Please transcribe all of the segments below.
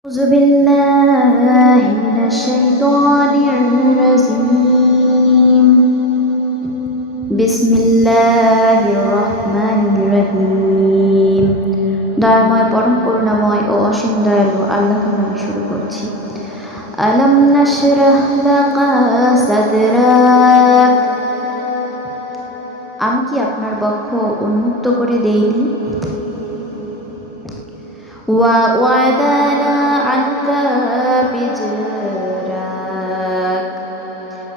أعوذ بالله من الشيطان الرجيم بسم الله الرحمن الرحيم দয়াময় পরম করুণাময় ও অসীম দয়ালু আল্লাহর নামে শুরু করছি আলম নাশরাহ লাকা সাদরাক আমি কি আপনার বক্ষ উন্মুক্ত করে দেইনি ووضعنا عنك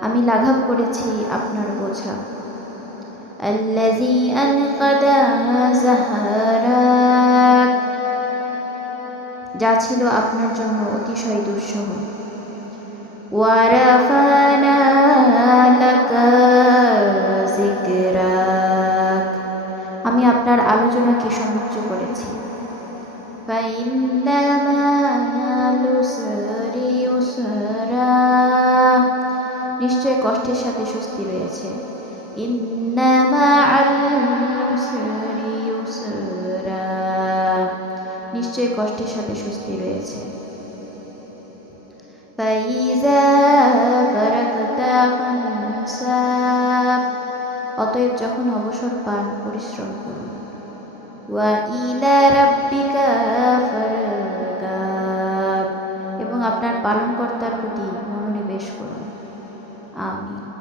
আমি লাঘব করেছি আপনার বোঝা الذي أنقض ظهرك যা ছিল আপনার জন্য অতিশয় দুঃসহ ورفعنا لك ذكرك আমি আপনার আলোচনাকে সমুচ্চ করেছি فإن مع নিশ্চয় কষ্টের সাথে স্বস্তি রয়েছে। নিশ্চয় কষ্টের সাথে স্বস্তি রয়েছে। অতএব যখন অবসর পান পরিশ্রম করুন। এবং আপনার পালনকর্তার প্রতি মনোনিবেশ করুন। 啊。